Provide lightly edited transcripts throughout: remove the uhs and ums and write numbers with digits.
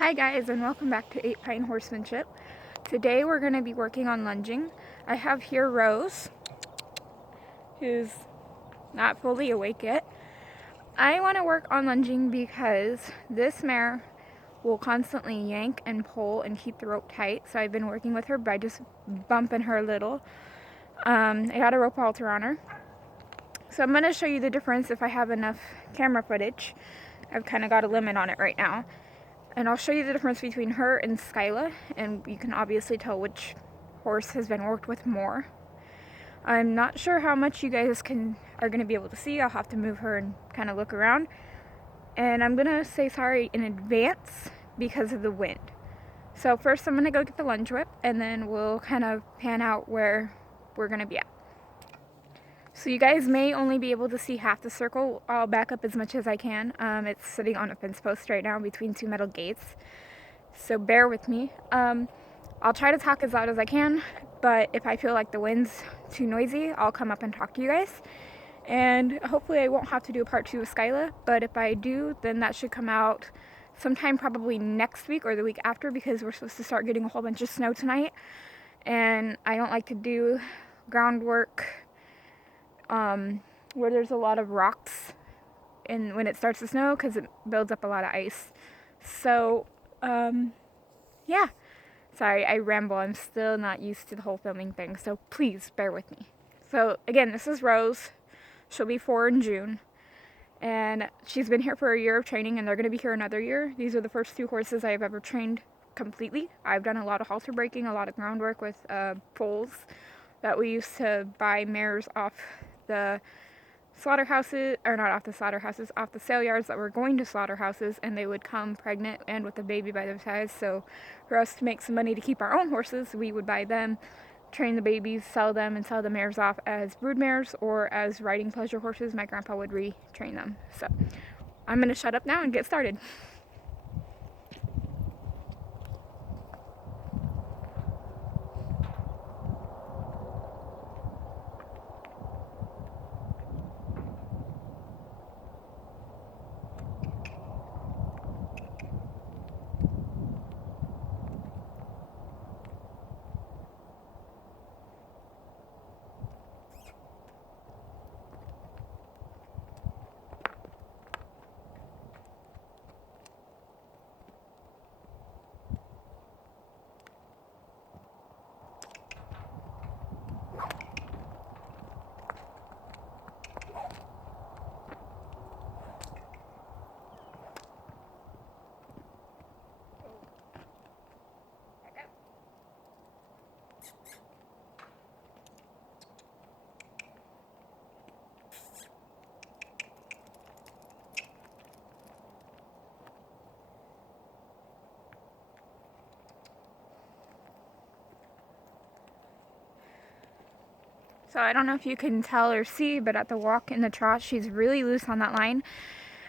Hi guys, and welcome back to 8 Pine Horsemanship. Today we're going to be working on lunging. I have here Rose, who's not fully awake yet. I want to work on lunging because this mare will constantly yank and pull and keep the rope tight, so I've been working with her by just bumping her a little. I got a rope halter on her. So I'm going to show you the difference if I have enough camera footage. I've kind of got a limit on it right now. And I'll show you the difference between her and Skyla, and you can obviously tell which horse has been worked with more. I'm not sure how much you guys are going to be able to see. I'll have to move her and kind of look around. And I'm going to say sorry in advance because of the wind. So first I'm going to go get the lunge whip, and then we'll kind of pan out where we're going to be at. So you guys may only be able to see half the circle. I'll back up as much as I can. It's sitting on a fence post right now between two metal gates, so bear with me. I'll try to talk as loud as I can, but if I feel like the wind's too noisy, I'll come up and talk to you guys. And hopefully I won't have to do a part 2 with Skyla, but if I do, then that should come out sometime probably next week or the week after, because we're supposed to start getting a whole bunch of snow tonight, and I don't like to do groundwork where there's a lot of rocks when it starts to snow, because it builds up a lot of ice. So yeah, sorry, I ramble. I'm still not used to the whole filming thing, so please bear with me. So again, this is Rose. She'll be 4 in June, and she's been here for a year of training, and they're going to be here another year. These are the first 2 horses I have ever trained completely. I've done a lot of halter breaking, a lot of groundwork with foals that we used to buy mares off the slaughterhouses, or not off the slaughterhouses, off the sale yards that were going to slaughterhouses, and they would come pregnant and with a baby by their sides. So for us to make some money to keep our own horses, we would buy them, train the babies, sell them, and sell the mares off as brood mares or as riding pleasure horses. My grandpa would retrain them. So I'm going to shut up now and get started. So I don't know if you can tell or see, but at the walk and the trot, she's really loose on that line.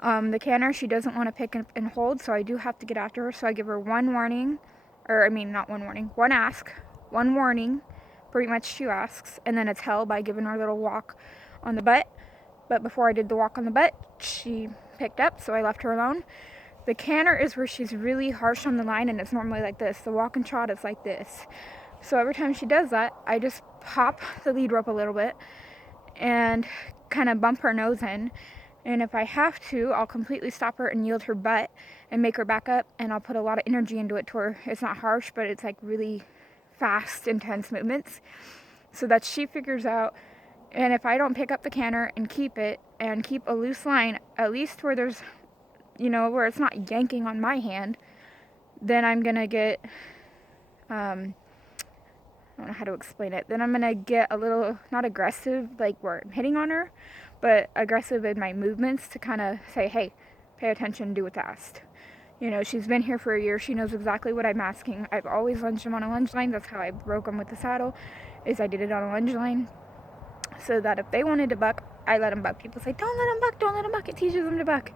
The canter, she doesn't want to pick and hold, so I do have to get after her. So I give her one warning, or I mean not one warning, one ask, one warning, pretty much 2 asks, and then a tell by giving her a little walk on the butt. But before I did the walk on the butt, she picked up, so I left her alone. The canter is where she's really harsh on the line, and it's normally like this. The walk and trot is like this. So every time she does that, I just pop the lead rope a little bit and kind of bump her nose in. And if I have to, I'll completely stop her and yield her butt and make her back up, and I'll put a lot of energy into it to where it's not harsh, but it's like really fast, intense movements, so that she figures out. And if I don't pick up the canter and keep it, and keep a loose line, at least where there's, where it's not yanking on my hand, then I'm gonna get, I don't know how to explain it. Then I'm gonna get a little, not aggressive, like where I'm hitting on her, but aggressive in my movements to kind of say, hey, pay attention, do what's asked. She's been here for a year. She knows exactly what I'm asking. I've always lunged them on a lunge line. That's how I broke them with the saddle, is I did it on a lunge line, so that if they wanted to buck, I let them buck. People say, don't let them buck, don't let them buck. It teaches them to buck.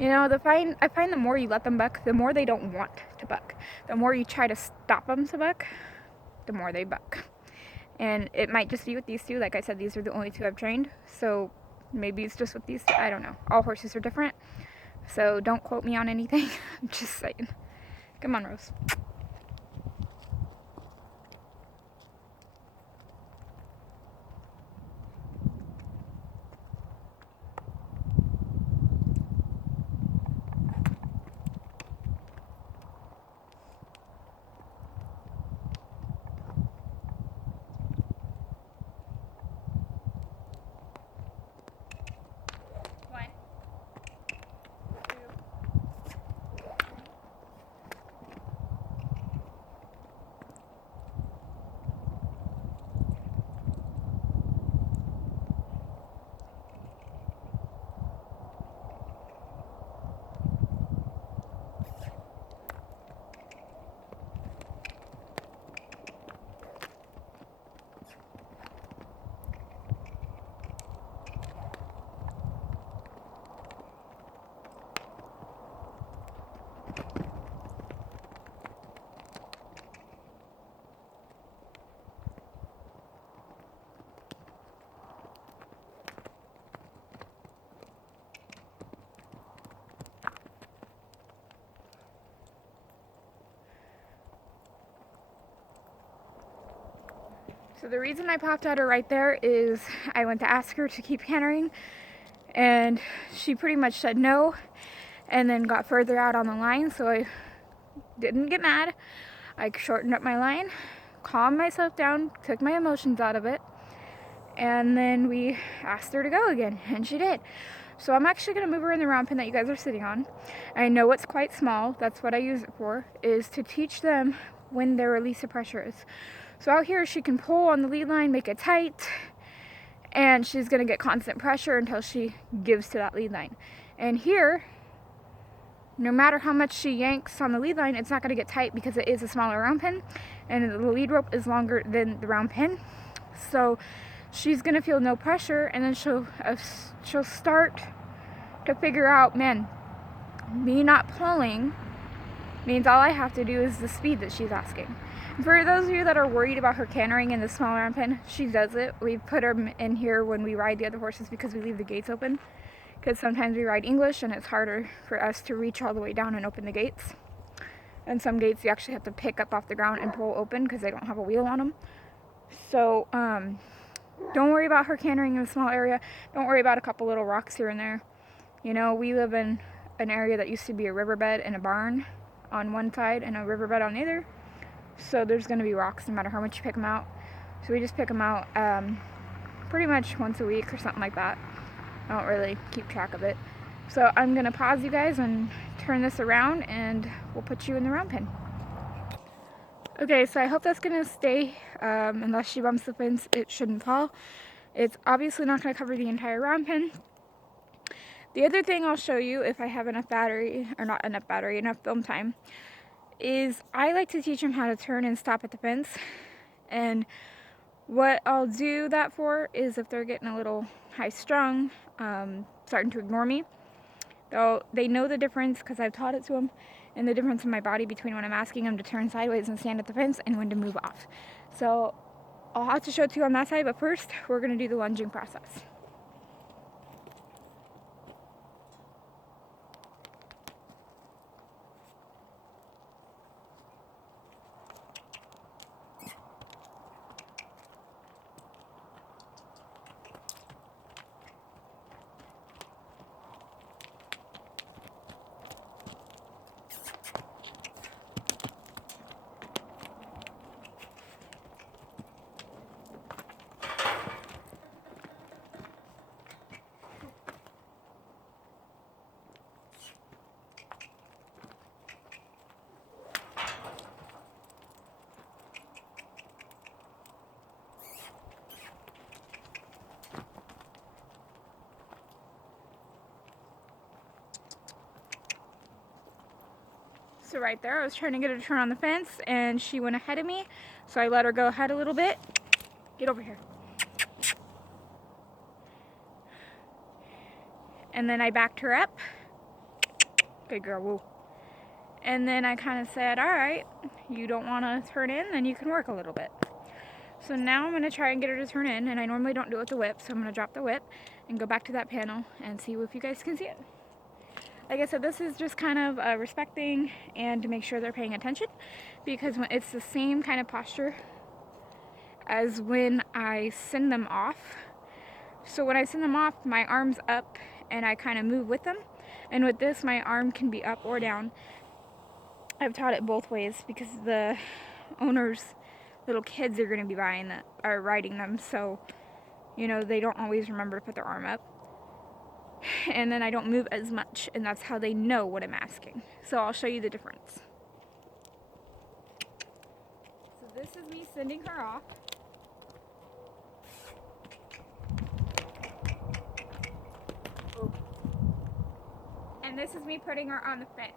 I find the more you let them buck, the more they don't want to buck. The more you try to stop them to buck, the more they buck. And it might just be with these 2. Like I said, these are the only 2 I've trained, so maybe it's just with these 2. I don't know. All horses are different, so don't quote me on anything. I'm just saying. Come on, Rose. So the reason I popped at her right there is I went to ask her to keep cantering, and she pretty much said no, and then got further out on the line, so I didn't get mad. I shortened up my line, calmed myself down, took my emotions out of it, and then we asked her to go again, and she did. So I'm actually going to move her in the round pen that you guys are sitting on. I know it's quite small. That's what I use it for, is to teach them when their release of pressure is. So out here she can pull on the lead line, make it tight, and she's going to get constant pressure until she gives to that lead line. And here, no matter how much she yanks on the lead line, it's not going to get tight because it is a smaller round pin, and the lead rope is longer than the round pin. So she's going to feel no pressure, and then she'll start to figure out, man, me not pulling means all I have to do is the speed that she's asking. For those of you that are worried about her cantering in the small round pen, she does it. We put her in here when we ride the other horses because we leave the gates open. Because sometimes we ride English and it's harder for us to reach all the way down and open the gates. And some gates you actually have to pick up off the ground and pull open because they don't have a wheel on them. So don't worry about her cantering in a small area. Don't worry about a couple little rocks here and there. You know, we live in an area that used to be a riverbed and a barn on one side and a riverbed on the other. So there's going to be rocks no matter how much you pick them out. So we just pick them out pretty much once a week or something like that. I don't really keep track of it. So I'm going to pause you guys and turn this around, and we'll put you in the round pen. Okay, so I hope that's going to stay. Unless she bumps the fence, it shouldn't fall. It's obviously not going to cover the entire round pen. The other thing I'll show you, if I have enough battery, or not enough battery, enough film time, is I like to teach them how to turn and stop at the fence. And what I'll do that for is if they're getting a little high strung, starting to ignore me, they know the difference because I've taught it to them, and the difference in my body between when I'm asking them to turn sideways and stand at the fence and when to move off. So I'll have to show it to you on that side, but first we're going to do the lunging process. So right there, I was trying to get her to turn on the fence, and she went ahead of me, so I let her go ahead a little bit. Get over here. And then I backed her up. Good girl, woo. And then I kind of said, all right, you don't want to turn in, then you can work a little bit. So now I'm going to try and get her to turn in, and I normally don't do it with the whip, so I'm going to drop the whip and go back to that panel and see if you guys can see it. like I said, this is just kind of respecting and to make sure they're paying attention, because when it's the same kind of posture as when I send them off. So when I send them off, my arm's up and I kind of move with them. And with this, my arm can be up or down. I've taught it both ways because the owners' little kids are going to be riding them. So, you know, they don't always remember to put their arm up. And then I don't move as much, and that's how they know what I'm asking. So I'll show you the difference. So this is me sending her off. And this is me putting her on the fence.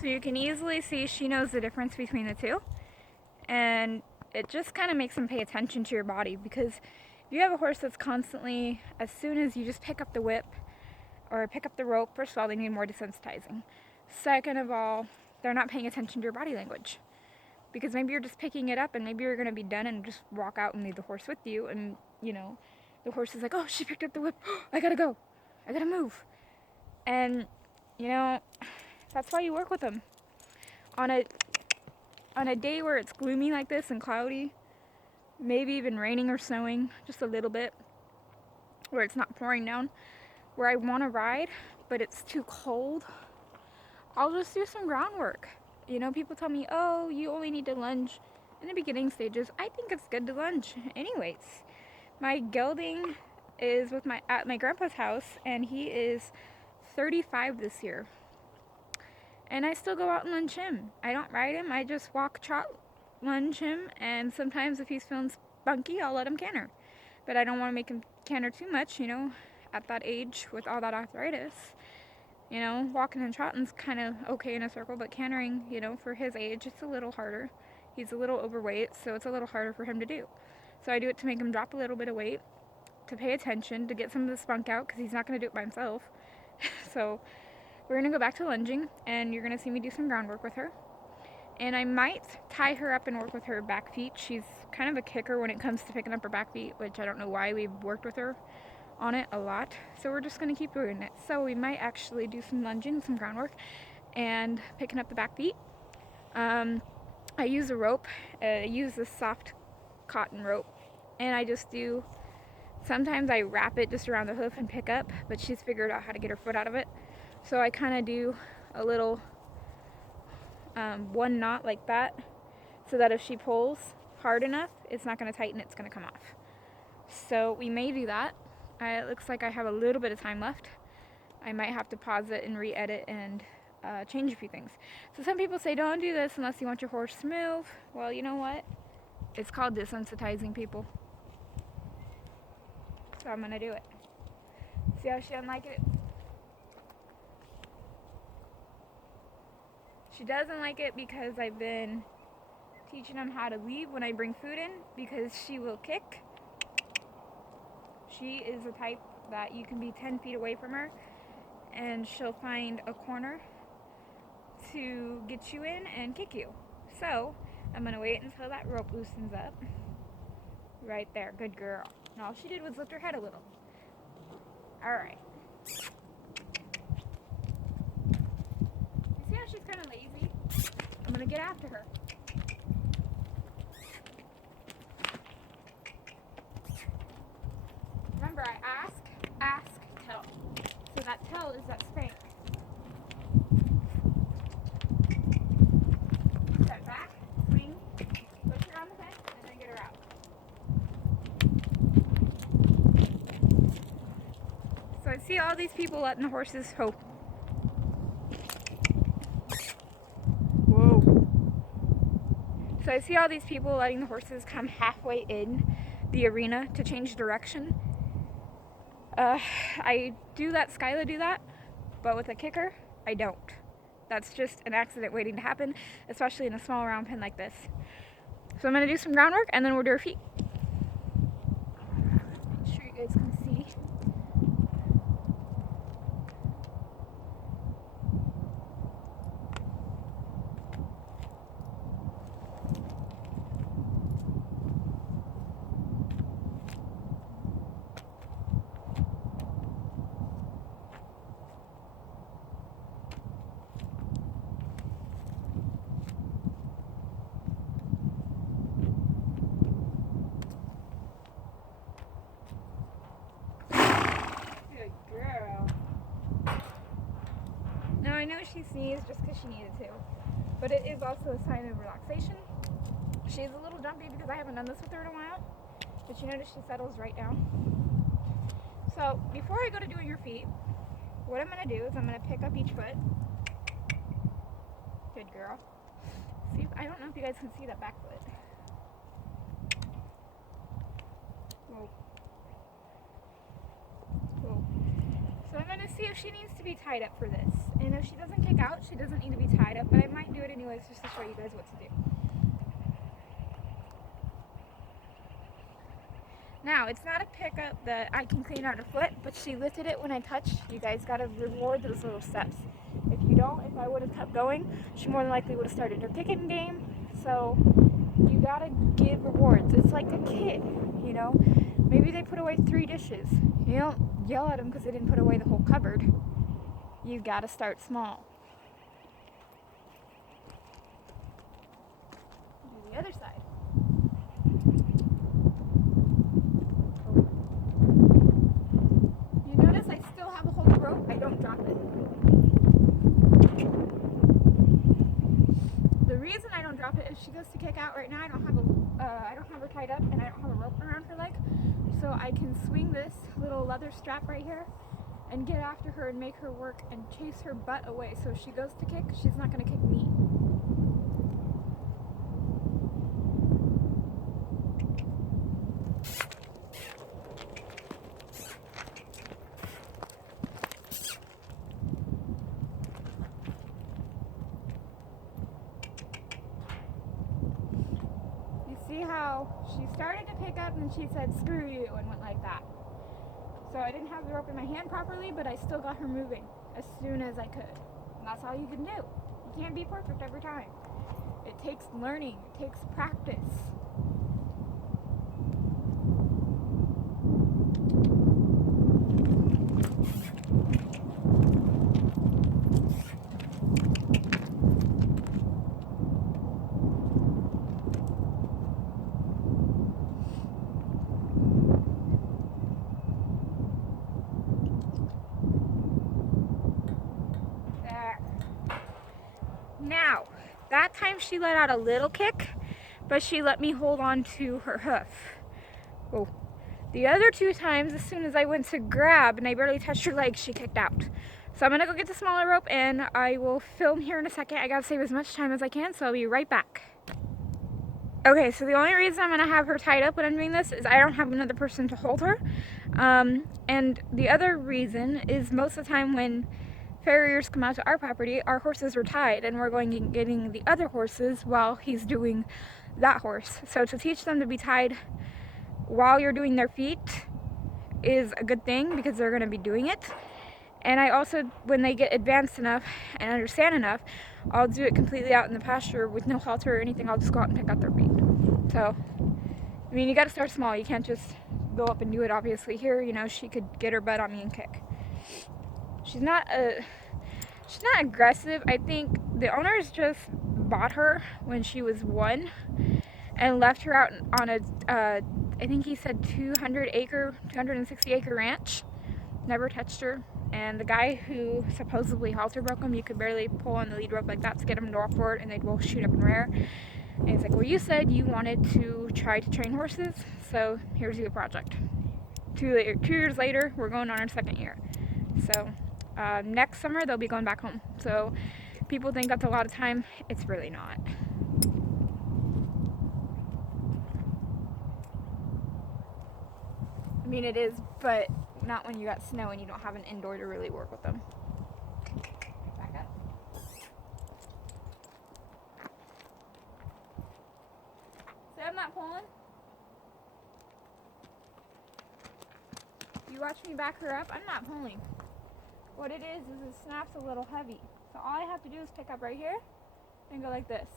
So you can easily see she knows the difference between the two. And it just kind of makes them pay attention to your body, because if you have a horse that's constantly, as soon as you just pick up the whip or pick up the rope, first of all, they need more desensitizing. Second of all, they're not paying attention to your body language. Because maybe you're just picking it up and maybe you're going to be done and just walk out and leave the horse with you. And, you know, the horse is like, oh, she picked up the whip. I got to go. I got to move. And, you know, that's why you work with them. On a day where it's gloomy like this and cloudy, maybe even raining or snowing just a little bit, where it's not pouring down, where I want to ride, but it's too cold, I'll just do some groundwork. You know, people tell me, oh, you only need to lunge in the beginning stages. I think it's good to lunge anyways. My gelding is at my grandpa's house, and he is 35 this year. And I still go out and lunge him. I don't ride him, I just walk, trot, lunge him, and sometimes if he's feeling spunky, I'll let him canter. But I don't want to make him canter too much, you know, at that age with all that arthritis. You know, walking and trotting's kind of okay in a circle, but cantering, you know, for his age, it's a little harder. He's a little overweight, so it's a little harder for him to do. So I do it to make him drop a little bit of weight, to pay attention, to get some of the spunk out, because he's not going to do it by himself. So we're going to go back to lunging, and you're going to see me do some groundwork with her. And I might tie her up and work with her back feet. She's kind of a kicker when it comes to picking up her back feet, which I don't know why. We've worked with her on it a lot. So we're just going to keep doing it. So we might actually do some lunging, some groundwork, and picking up the back feet. I use a rope. I use this soft cotton rope. And I just do, sometimes I wrap it just around the hoof and pick up, but she's figured out how to get her foot out of it. So I kind of do a little one knot like that, so that if she pulls hard enough, it's not going to tighten, it's going to come off. So we may do that. It looks like I have a little bit of time left. I might have to pause it and re-edit and change a few things. So some people say don't do this unless you want your horse to move. Well, you know what? It's called desensitizing, people. So I'm going to do it. See how she doesn't like it? She doesn't like it because I've been teaching them how to leave when I bring food in, because she will kick. She is the type that you can be 10 feet away from her and she'll find a corner to get you in and kick you. So I'm going to wait until that rope loosens up. Right there, good girl. And all she did was lift her head a little. Alright. You see how she's kind of lazy? I'm going to get after her. Remember, I ask, tell. So that tell is that spank. Step back, swing, push her on the fence, and then get her out. So I see all these people letting the horses hope. Whoa. So I see all these people letting the horses come halfway in the arena to change direction. I do let Skyla do that, but with a kicker, I don't. That's just an accident waiting to happen, especially in a small round pen like this. So I'm going to do some groundwork and then we'll do her feet. Make sure you guys can see. Now I know she sneezed just because she needed to, but it is also a sign of relaxation. She's a little jumpy because I haven't done this with her in a while, but you notice she settles right down. So before I go to doing your feet, what I'm going to do is I'm going to pick up each foot. Good girl. See, I don't know if you guys can see that back foot. Whoa. Whoa. So I'm going to see if she needs to be tied up for this. And if she doesn't kick out, she doesn't need to be tied up, but I might do it anyways just to show you guys what to do. Now, it's not a pickup that I can clean out her foot, but she lifted it when I touched. You guys got to reward those little steps. If you don't, if I would have kept going, she more than likely would have started her kicking game. So you got to give rewards. It's like a kid, you know. Maybe they put away 3 dishes. You don't yell at them because they didn't put away the whole cupboard. You got to start small. Do the other side. You notice I still have a hold of rope. I don't drop it. The reason I don't drop it is she goes to kick out right now. I don't have her tied up and I don't have a rope around her leg, so I can swing this little leather strap right here and get after her and make her work and chase her butt away. So if she goes to kick, she's not going to kick me. See how she started to pick up and she said screw you and went like that. So I didn't have the rope in my hand properly, but I still got her moving as soon as I could. And that's all you can do. You can't be perfect every time. It takes learning, it takes practice. Now, that time she let out a little kick, but she let me hold on to her hoof. Oh. The other 2 times, as soon as I went to grab and I barely touched her leg, she kicked out. So I'm going to go get the smaller rope and I will film here in a second. I got to save as much time as I can, so I'll be right back. Okay, so the only reason I'm going to have her tied up when I'm doing this is I don't have another person to hold her. And the other reason is most of the time when farriers come out to our property, our horses are tied and we're going and getting the other horses while he's doing that horse. So to teach them to be tied while you're doing their feet is a good thing because they're going to be doing it. And I also, when they get advanced enough and understand enough, I'll do it completely out in the pasture with no halter or anything. I'll just go out and pick out their feet. So, I mean, you got to start small. You can't just go up and do it. Obviously here, you know, she could get her butt on me and kick. She's not aggressive. I think the owners just bought her when she was 1 and left her out on a, I think he said 260 acre ranch. Never touched her. And the guy who supposedly halter broke him, you could barely pull on the lead rope like that to get him to walk forward and they'd both shoot up in rear. And he's like, well, you said you wanted to try to train horses, so here's your project. 2 years later, we're going on our 2nd year. So next summer, they'll be going back home. So people think that's a lot of time. It's really not. I mean, it is, but not when you got snow and you don't have an indoor to really work with them. Back up. See, I'm not pulling. You watch me back her up, I'm not pulling. What it is the snap's a little heavy. So all I have to do is pick up right here and go like this.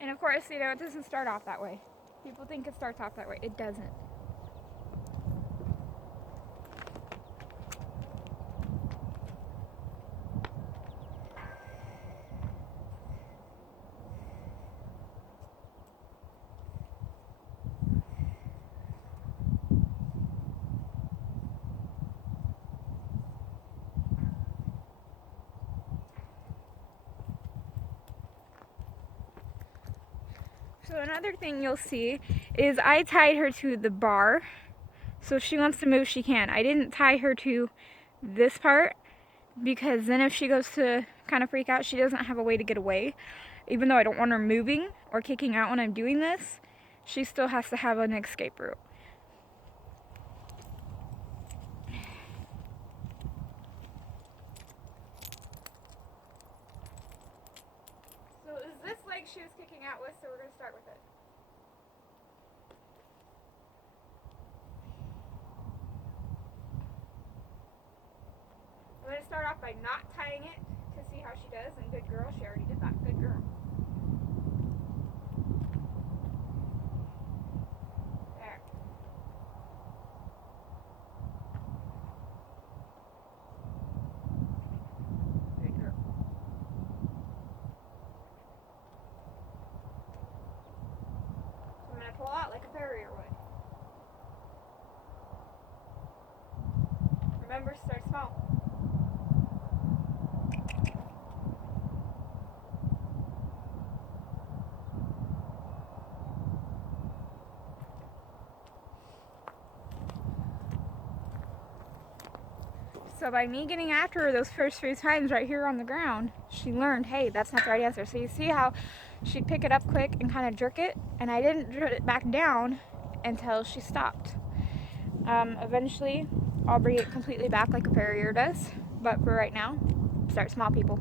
And of course, you know, it doesn't start off that way. People think it starts off that way. It doesn't. So another thing you'll see is I tied her to the bar. So if she wants to move, she can. I didn't tie her to this part because then if she goes to kind of freak out, she doesn't have a way to get away. Even though I don't want her moving or kicking out when I'm doing this, she still has to have an escape route. So it was this leg she was kicking out with, so we're going to start with it. I'm going to start off by not tying it to see how she does, and good girl, she already did that. Good girl. There. Good girl. So I'm going to pull out like a farrier would. Remember, start small. So by me getting after her those first few times right here on the ground, she learned, hey, that's not the right answer. So you see how she'd pick it up quick and kind of jerk it, and I didn't jerk it back down until she stopped. Eventually, I'll bring it completely back like a farrier does, but for right now, start small, people.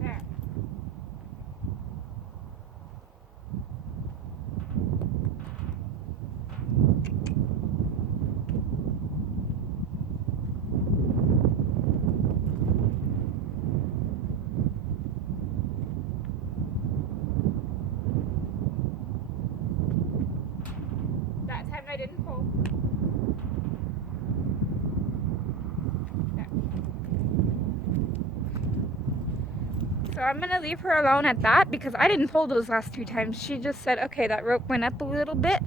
There. That time I didn't pull. There. So I'm going to leave her alone at that because I didn't pull those last 2 times. She just said, okay, that rope went up a little bit.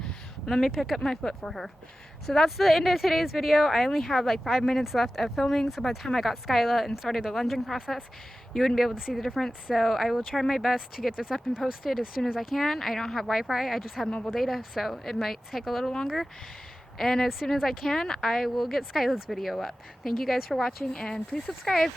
Let me pick up my foot for her. So that's the end of today's video. I only have like 5 minutes left of filming. So by the time I got Skyla and started the lunging process, you wouldn't be able to see the difference. So I will try my best to get this up and posted as soon as I can. I don't have Wi-Fi. I just have mobile data. So it might take a little longer. And as soon as I can, I will get Skyla's video up. Thank you guys for watching and please subscribe.